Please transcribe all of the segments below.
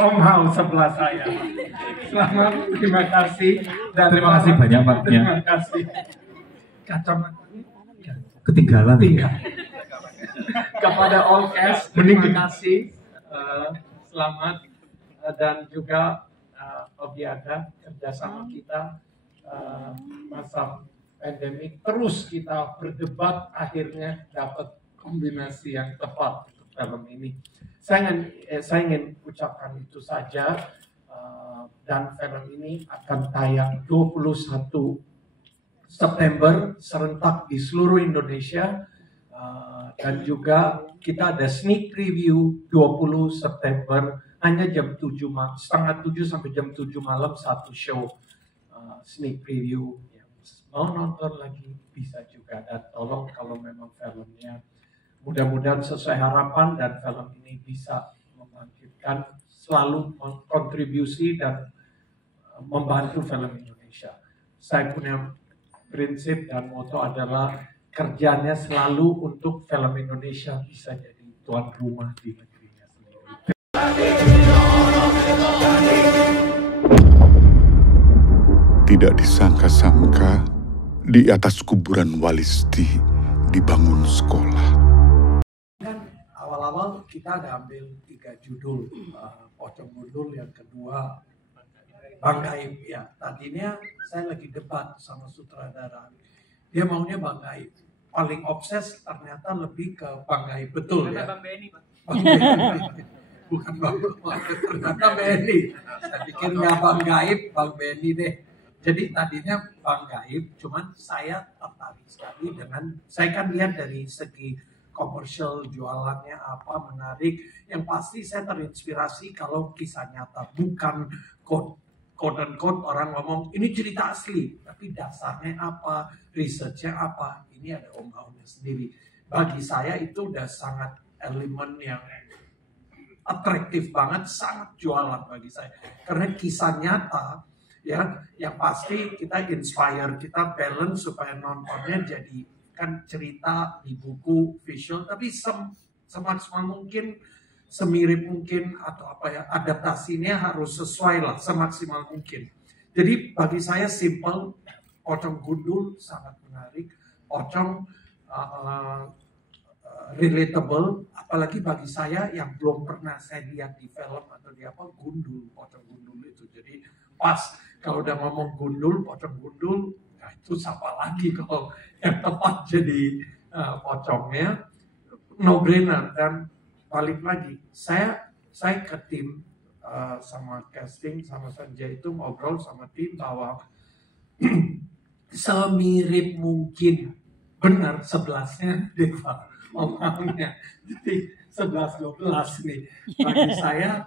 Om Hao sebelah saya. Selamat, terima kasih. Dan terima kasih banyak Pak. Terima kasih. Kacamata Ketinggalan. Kepada all cast, terima kasih. Selamat dan juga Obiada kerjasama kita masa pandemik terus kita berdebat akhirnya dapat kombinasi yang tepat untuk film ini. Saya ingin ucapkan itu saja dan film ini akan tayang 21 September serentak di seluruh Indonesia dan juga kita ada sneak preview 20 September hanya jam 7 setengah 7 sampai jam 7 malam satu show sneak preview. Yang mau nonton lagi bisa juga, dan tolong kalau memang filmnya mudah-mudahan sesuai harapan dan film ini bisa membangkitkan, selalu kontribusi dan membantu film Indonesia. Saya punya prinsip dan moto adalah kerjanya selalu untuk film Indonesia bisa jadi tuan rumah di negerinya sendiri. Tidak disangka-sangka, di atas kuburan Walisti dibangun sekolah. Dan awal-awal kita ada ambil 3 judul, Pocong Gundul, yang kedua Bang Gaib. Ya, tadinya saya lagi debat sama sutradara. Dia maunya Bang Gaib. Paling obses ternyata lebih ke Bang Gaib, betul ya? Bang Benny, Pak. Bang Benny. Bukan Bang Benny, ternyata Benny. Saya pikir nggak Bang Gaib, Bang Benny deh. Jadi tadinya Bang Gaib, cuman saya tertarik sekali dengan, saya kan lihat dari segi komersial, jualannya apa, menarik. Yang pasti saya terinspirasi kalau kisah nyata, bukan quote-unquote orang ngomong, ini cerita asli. Tapi dasarnya apa, researchnya apa, ini ada Om Hao-nya sendiri. Bagi saya itu udah sangat elemen yang atraktif banget, sangat jualan bagi saya. Karena kisah nyata, ya, yang pasti kita inspire, kita balance supaya nontonnya jadi kan cerita di buku visual, tapi semaksimal mungkin, semirip mungkin, atau apa ya, adaptasinya harus sesuai lah, semaksimal mungkin. Jadi bagi saya simple, Pocong Gundul sangat menarik, Pocong relatable, apalagi bagi saya yang belum pernah saya lihat di film atau di apa, Gundul, Pocong Gundul itu. Jadi pas kalau udah ngomong Gundul, Pocong Gundul, nah itu siapa lagi kalau yang tepat jadi pocongnya, no brainer. Dan balik lagi, saya ke tim sama casting sama Sanjay itu ngobrol sama tim bahwa semirip mungkin, benar 11-nya Deva omongnya, jadi 11-12 nih bagi saya.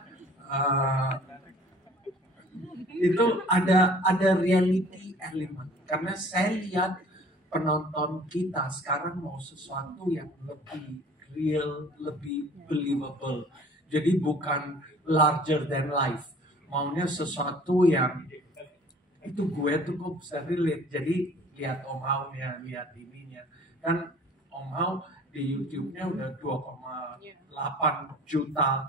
Itu ada reality element, karena saya lihat penonton kita sekarang mau sesuatu yang lebih real, lebih believable. Jadi bukan larger than life, maunya sesuatu yang itu gue tuh kok bisa relate. Jadi lihat Om Hao-nya, lihat ininya, kan Om Hao di YouTube-nya udah 2,8 juta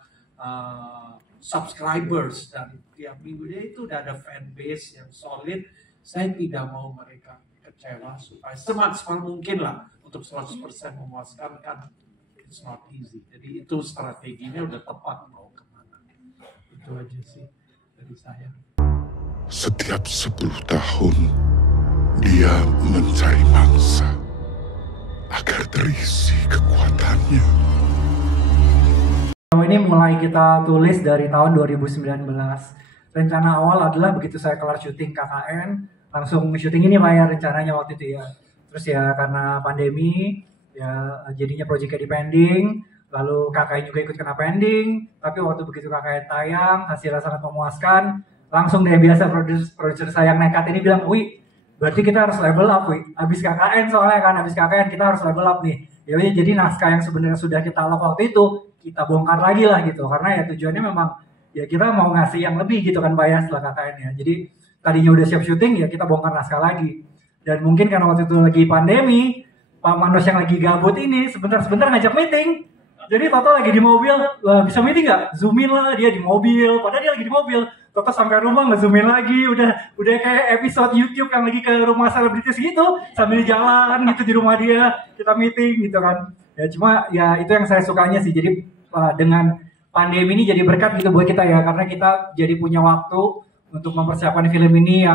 subscribers, dan tiap minggunya itu udah ada fan base yang solid. Saya tidak mau mereka kecewa, supaya semaksimal mungkin lah untuk 100% memuaskan, kan it's not easy. Jadi itu strateginya udah tepat mau kemana. Itu aja sih dari saya. Setiap 10 tahun, dia mencari mangsa agar terisi kekuatannya. Ini mulai kita tulis dari tahun 2019. Rencana awal adalah begitu saya kelar syuting KKN, langsung syuting ini Pak ya rencananya waktu itu ya. Terus ya karena pandemi, ya jadinya proyeknya di pending, lalu KKN juga ikut kena pending, tapi waktu begitu KKN tayang, hasilnya sangat memuaskan, langsung deh biasa produser saya yang nekat ini bilang, wih, berarti kita harus level up, wih. Habis KKN soalnya kan, habis KKN kita harus level up nih. Ya jadi naskah yang sebenarnya sudah kita lock waktu itu, kita bongkar lagi lah gitu, karena ya tujuannya memang ya kita mau ngasih yang lebih gitu kan Pak ya setelah KKN ya. Jadi tadinya udah siap syuting ya kita bongkar naskah lagi. Dan mungkin karena waktu itu lagi pandemi, Pak Manos yang lagi gabut ini sebentar-sebentar ngajak meeting. Jadi Toto lagi di mobil, "Wah, bisa meeting nggak? Zoomin lah, dia di mobil. Padahal dia lagi di mobil. Toto sampai rumah nge-zoomin lagi, udah kayak episode YouTube yang lagi ke rumah selebritis gitu, sambil jalan gitu di rumah dia, kita meeting gitu kan. Ya cuma ya itu yang saya sukanya sih. Jadi dengan pandemi ini jadi berkat gitu buat kita ya, karena kita jadi punya waktu untuk mempersiapkan film ini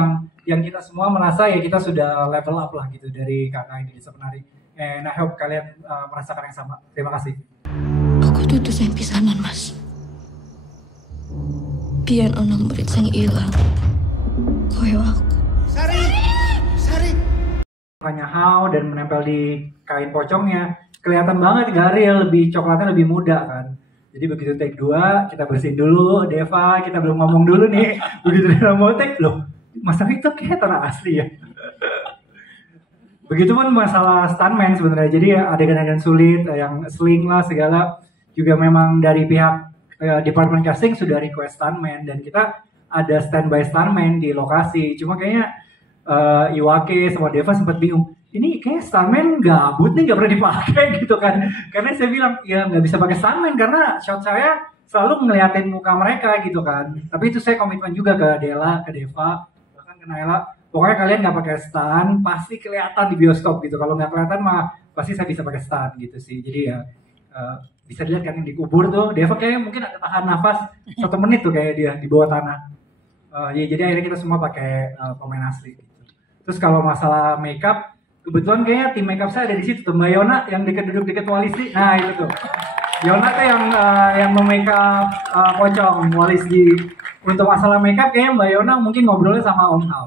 yang kita semua merasa ya kita sudah level up lah gitu dari KKN Desa Penari. And I hope kalian merasakan yang sama. Terima kasih. Aku tuh sayang pisanan, Mas. Biar ono murid sing ilang. Koyo aku. Makanya how dan menempel di kain pocongnya kelihatan banget Garil lebih coklatnya lebih muda kan. Jadi begitu take 2 kita bersihin dulu Deva, kita belum ngomong dulu nih. Begitu dia mau take loh, Mas Vito kayak tanah asli ya. Begitupun masalah stuntman sebenarnya. Jadi adegan-adegan sulit yang sling lah segala juga memang dari pihak departemen casting sudah request stuntman dan kita ada standby stuntman di lokasi. Cuma kayaknya Iwake sama Deva sempat bingung. Ini kayak stuntman gabut nih, nggak pernah dipakai gitu kan. Karena saya bilang ya nggak bisa pakai stuntman karena shot saya selalu ngeliatin muka mereka gitu kan. Tapi itu saya komitmen juga ke Dela, ke Deva, bahkan ke Naila. Pokoknya kalian nggak pakai stunt, pasti kelihatan di bioskop gitu. Kalau nggak kelihatan mah pasti saya bisa pakai stunt gitu sih. Jadi ya bisa dilihat kan yang dikubur tuh. Deva kayaknya mungkin ada tahan nafas 1 menit tuh kayak dia di bawah tanah. Ya jadi akhirnya kita semua pakai pemain asli. Gitu. Terus kalau masalah makeup, kebetulan kayaknya tim makeup saya ada di situ tuh Mbak Yona yang duduk dekat Walisi. Nah itu tuh. Yona tuh yang memakeup pocong Walisi. Untuk masalah makeup kayaknya Mbak Yona mungkin ngobrolnya sama Om Hal.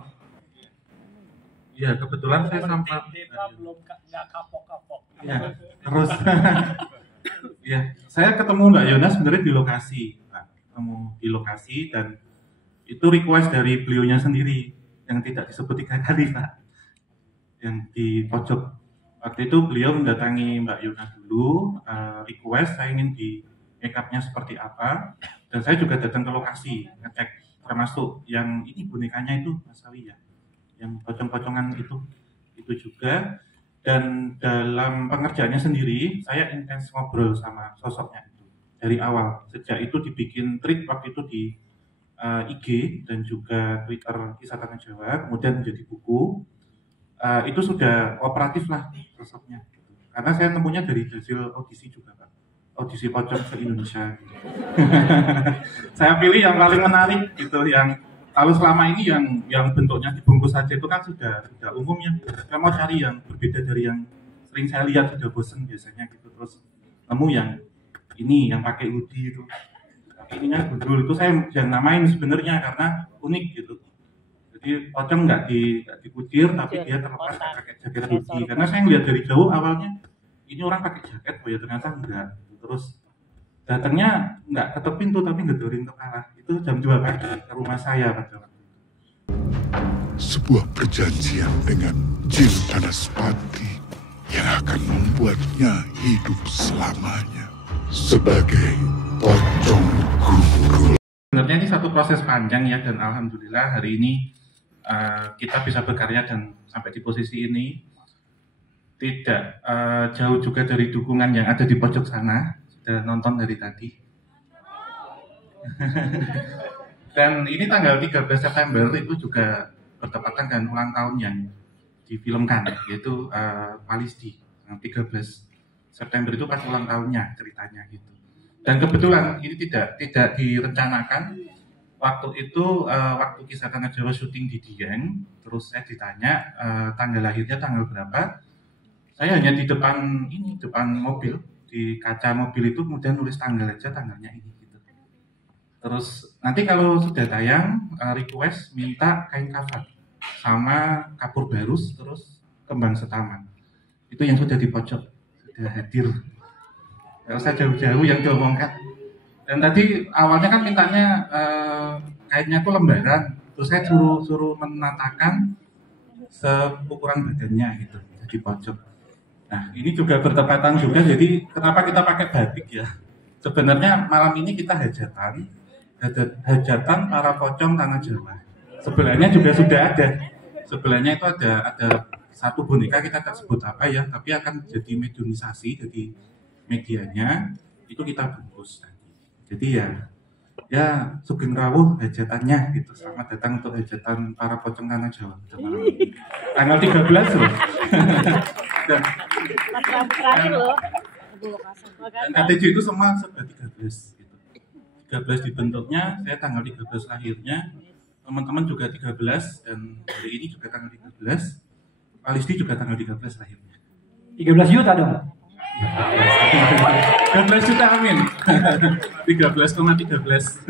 Ya kebetulan saya sama Deva belum nggak kapok-kapok. ya, terus ya saya ketemu Mbak Yona sebenarnya di lokasi, Pak. Ketemu di lokasi dan itu request dari beliaunya sendiri yang tidak disebut 3 kali, Pak. Yang di pojok waktu itu beliau mendatangi Mbak Yona dulu, request saya ingin di make up-nya seperti apa, dan saya juga datang ke lokasi ngecek termasuk yang ini bonekanya itu Mas Sawi ya, yang pocong-pocongan itu juga. Dan dalam pengerjaannya sendiri saya intens ngobrol sama sosoknya itu dari awal, sejak itu dibikin tweet waktu itu di IG dan juga Twitter Kisah Tanah Jawa, kemudian menjadi buku. Itu sudah operatif lah sosoknya gitu. Karena saya nemunya dari hasil audisi juga Pak, audisi pocong se-Indonesia gitu. Saya pilih yang paling menarik gitu, yang kalau selama ini yang bentuknya dibungkus saja itu kan sudah umum ya. Saya mau cari yang berbeda dari yang sering saya lihat, sudah bosen biasanya gitu. Terus nemu yang ini yang pakai hoodie itu. Tapi ininya gundul itu saya yang namain sebenarnya karena unik gitu. Jadi pocong nggak dikucir tapi dia terlepas pakai jaket hoodie. Karena saya ngeliat dari jauh awalnya ini orang pakai jaket, oh ya ternyata enggak. Terus datangnya nggak ketok pintu tapi ngedorin kepala. Itu jam 2 pagi ke rumah saya pada waktu itu. Sebuah perjanjian dengan jin Danaspati yang akan membuatnya hidup selamanya sebagai pocong gundul. Sebenarnya ini satu proses panjang ya, dan alhamdulillah hari ini kita bisa berkarya dan sampai di posisi ini tidak jauh juga dari dukungan yang ada di pojok sana. Sudah nonton dari tadi. Dan ini tanggal 13 September itu juga bertepatan dengan ulang tahun yang difilmkan, yaitu Walisdi. 13 September itu pas ulang tahunnya ceritanya gitu. Dan kebetulan ini tidak direncanakan. Waktu itu waktu Kisah Tanah Jawa syuting di Dieng, terus saya ditanya tanggal lahirnya tanggal berapa. Saya hanya di depan mobil, di kaca mobil itu kemudian nulis tanggal aja, tanggalnya ini gitu. Terus nanti kalau sudah tayang request minta kain kafan sama kapur barus terus kembang setaman. Itu yang sudah di pojok, sudah hadir. Gak usah jauh-jauh yang diomongkan. Dan tadi awalnya kan mintanya kainnya tuh lembaran, terus saya suruh menatakan seukuran badannya gitu di pojok. Nah ini juga bertepatan juga, jadi kenapa kita pakai batik ya? Sebenarnya malam ini kita hajatan para pocong Tanah Jawa. Sebelahnya juga sudah ada. Sebelahnya itu ada satu boneka, kita tak sebut apa ya, tapi akan jadi mediumisasi, jadi medianya. itu kita bungkus tadi. Jadi ya sugeng rawuh hajatannya gitu. Selamat datang untuk hajatan para pocong tanah Jawa tanggal 13 loh. Dan KTJ itu semua serba 13 gitu. 13 dibentuknya, saya tanggal 13 lahirnya, teman-teman juga 13 dan hari ini juga tanggal 13. Alisti juga tanggal 13 lahirnya. 13 juta dong. 13 juta amin. 13,13.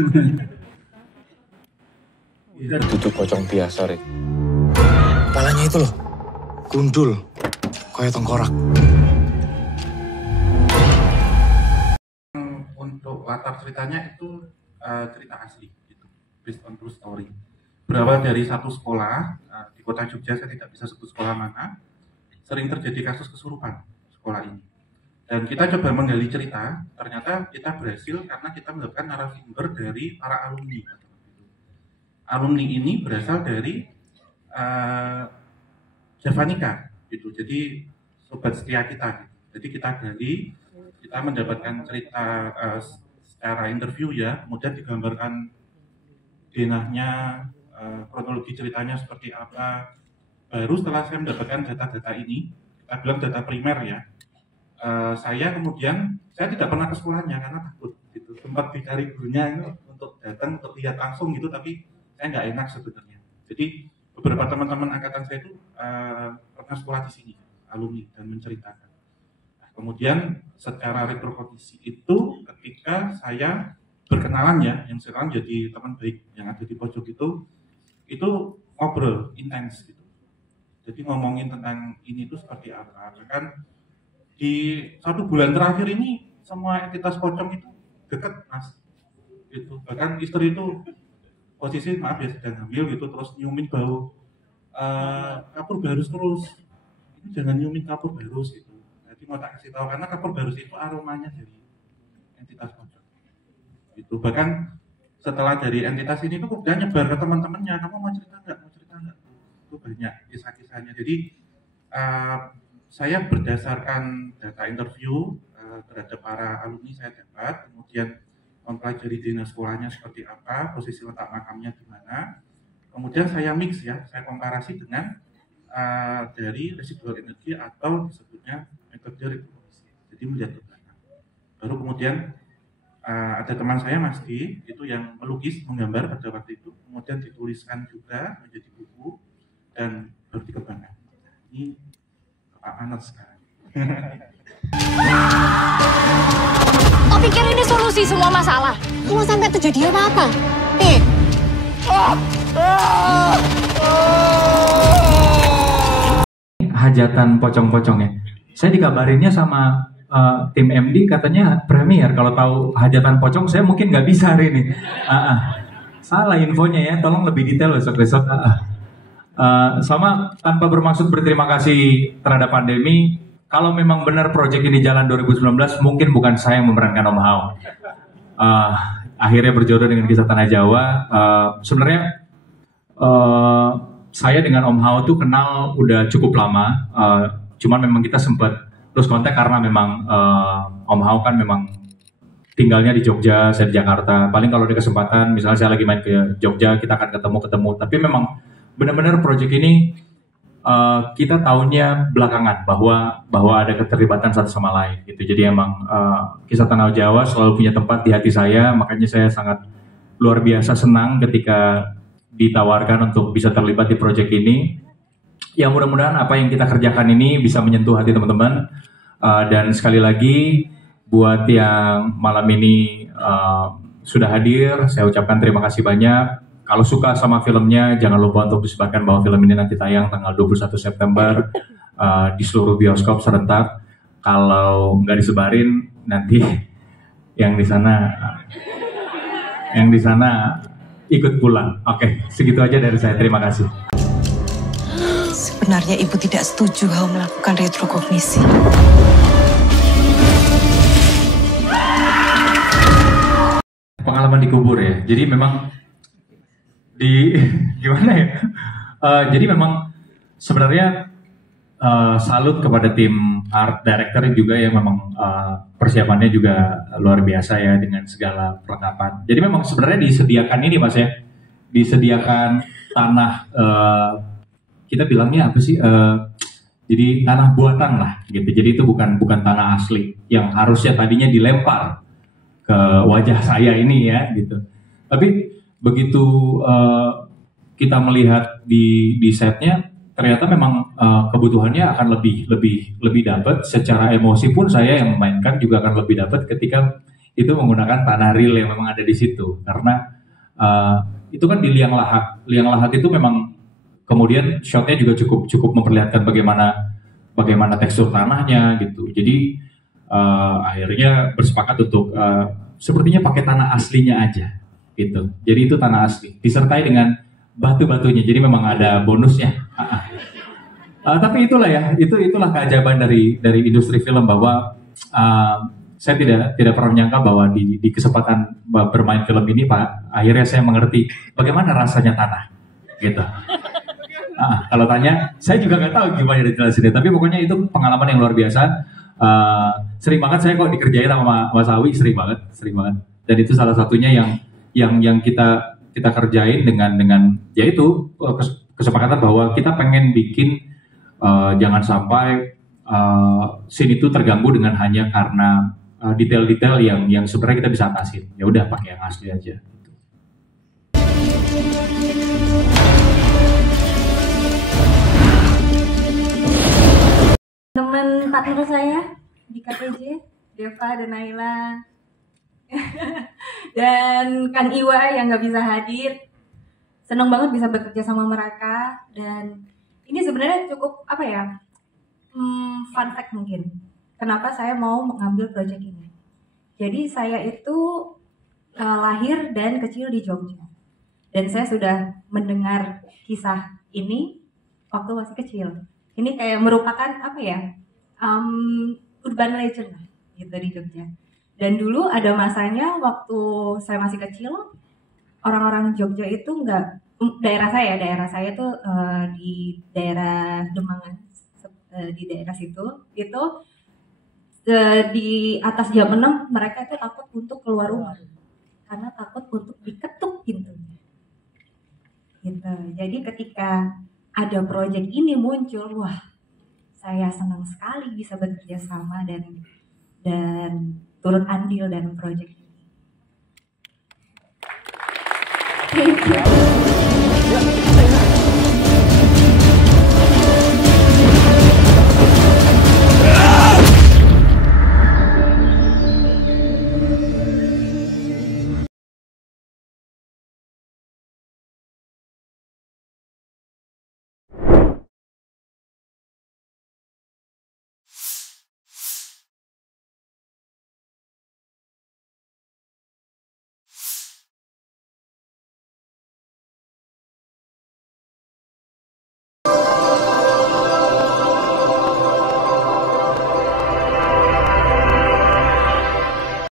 Itu tuh pocong biasa, Rik. Kepalanya itu loh, gundul, kayak tengkorak. Untuk latar ceritanya itu cerita asli, gitu, based on true story. Berawal dari satu sekolah di kota Jogja, saya tidak bisa sebut sekolah mana, sering terjadi kasus kesurupan sekolah ini. Dan kita coba menggali cerita, ternyata kita berhasil karena kita mendapatkan narasumber dari para alumni. Alumni ini berasal dari Javanika, gitu. Jadi sobat setia kita. Gitu. Jadi kita gali, kita mendapatkan cerita secara interview ya, kemudian digambarkan denahnya, kronologi ceritanya seperti apa. Baru setelah saya mendapatkan data-data ini, kita bilang data primer ya. Saya tidak pernah ke sekolahnya karena takut gitu. Sempat dicari gurunya ini untuk datang untuk lihat langsung gitu, tapi saya nggak enak sebenarnya. Jadi beberapa teman-teman angkatan saya itu pernah sekolah di sini, alumni, dan menceritakan. Nah, kemudian secara retrokondisi itu ketika saya berkenalan ya, yang sekarang jadi teman baik yang ada di pojok itu ngobrol intens gitu. Jadi ngomongin tentang ini itu seperti apa. Kan di 1 bulan terakhir ini semua entitas pocong itu dekat mas. Itu bahkan istri itu posisi maaf ya sedang hamil gitu terus nyiumin bau kapur barus terus. Ini jangan nyiumin kapur barus gitu. Jadi mau tak kasih tahu karena kapur barus itu aromanya dari entitas pocong. Itu bahkan setelah dari entitas ini tuh kemudian nyebar ke teman-temannya, kamu mau cerita nggak? Itu banyak kisah-kisahnya. Jadi saya berdasarkan data interview terhadap para alumni saya dapat, kemudian mempelajari dinas sekolahnya seperti apa, posisi letak makamnya di mana, kemudian saya mix ya, saya komparasi dengan dari residual energi atau disebutnya metode retrokondisi. Jadi melihat ke belakang. Baru kemudian ada teman saya Mas Di, itu yang melukis, menggambar pada waktu itu, kemudian dituliskan juga menjadi buku dan baru dikembangkan. Ini Pak Anas sekarang. Kau pikir ini solusi semua masalah? Kalau sampai terjadi apa-apa? Hajatan pocong-pocongnya. Saya dikabarinnya sama tim MD katanya premier. Kalau tahu hajatan pocong saya mungkin nggak bisa hari ini. Salah infonya ya. Tolong lebih detail besok-besok. Sama tanpa bermaksud berterima kasih terhadap pandemi, kalau memang benar proyek ini jalan 2019, mungkin bukan saya yang memerankan Om Hao. Akhirnya berjodoh dengan kisah Tanah Jawa. Sebenarnya saya dengan Om Hao tuh kenal udah cukup lama, cuman memang kita sempat terus kontak karena memang Om Hao kan memang tinggalnya di Jogja, saya di Jakarta. Paling kalau ada kesempatan, misalnya saya lagi main ke Jogja, kita akan ketemu. Tapi memang benar-benar proyek ini kita tahunya belakangan bahwa ada keterlibatan satu sama lain gitu. Jadi emang kisah Tanah Jawa selalu punya tempat di hati saya, makanya saya sangat luar biasa senang ketika ditawarkan untuk bisa terlibat di proyek ini. Ya mudah-mudahan apa yang kita kerjakan ini bisa menyentuh hati teman-teman. Dan sekali lagi buat yang malam ini sudah hadir, saya ucapkan terima kasih banyak. Kalau suka sama filmnya, jangan lupa untuk disebarkan bahwa film ini nanti tayang tanggal 21 September di seluruh bioskop serentak. Kalau nggak disebarin, nanti yang di sana ikut pulang. Oke, segitu aja dari saya. Terima kasih. Sebenarnya ibu tidak setuju Hao melakukan retrokognisi. Pengalaman dikubur ya. Jadi memang gimana ya? Jadi memang sebenarnya salut kepada tim art director juga yang memang persiapannya juga luar biasa ya dengan segala perlengkapan. Jadi memang sebenarnya disediakan ini Mas ya, disediakan tanah kita bilangnya apa sih? Jadi tanah buatan lah gitu. Jadi itu bukan tanah asli yang harusnya tadinya dilempar ke wajah saya ini ya gitu. Tapi begitu kita melihat di setnya, ternyata memang kebutuhannya akan lebih dapat. Secara emosi pun saya yang memainkan juga akan lebih dapat ketika itu menggunakan tanah real yang memang ada di situ. Karena itu kan di liang lahat. Liang lahat itu memang kemudian shotnya juga cukup memperlihatkan bagaimana tekstur tanahnya gitu. Jadi akhirnya bersepakat untuk sepertinya pakai tanah aslinya aja gitu. Jadi itu tanah asli disertai dengan batu-batunya. Jadi memang ada bonusnya. Tapi itulah ya, itulah keajaiban dari industri film bahwa saya tidak pernah menyangka bahwa di kesempatan bermain film ini Pak, akhirnya saya mengerti bagaimana rasanya tanah gitu. Kalau tanya, saya juga nggak tahu gimana dijelasinnya, tapi pokoknya itu pengalaman yang luar biasa. Sering banget saya kok dikerjain sama Mas Awi, sering banget. Dan itu salah satunya yang kita kerjain dengan yaitu kesepakatan bahwa kita pengen bikin jangan sampai scene itu terganggu dengan hanya karena detail-detail yang sebenarnya kita bisa atasin. Ya udah pakai yang asli aja. Teman partner saya di KPJ, Deva dan Naila, dan Kang Iwa yang nggak bisa hadir. Senang banget bisa bekerja sama mereka, dan ini sebenarnya cukup fun fact mungkin. Kenapa saya mau mengambil proyek ini? Jadi saya itu lahir dan kecil di Jogja, dan saya sudah mendengar kisah ini waktu masih kecil. Ini kayak merupakan urban legend gitu di Jogja. Dan dulu ada masanya waktu saya masih kecil, orang-orang Jogja itu daerah saya tuh di daerah Demangan, di daerah situ, itu di atas jam 6 mereka itu takut untuk keluar rumah karena takut untuk diketuk pintunya. Gitu. Jadi ketika ada proyek ini muncul, wah, saya senang sekali bisa bekerja sama dan turut andil dalam proyek ini. Thank you.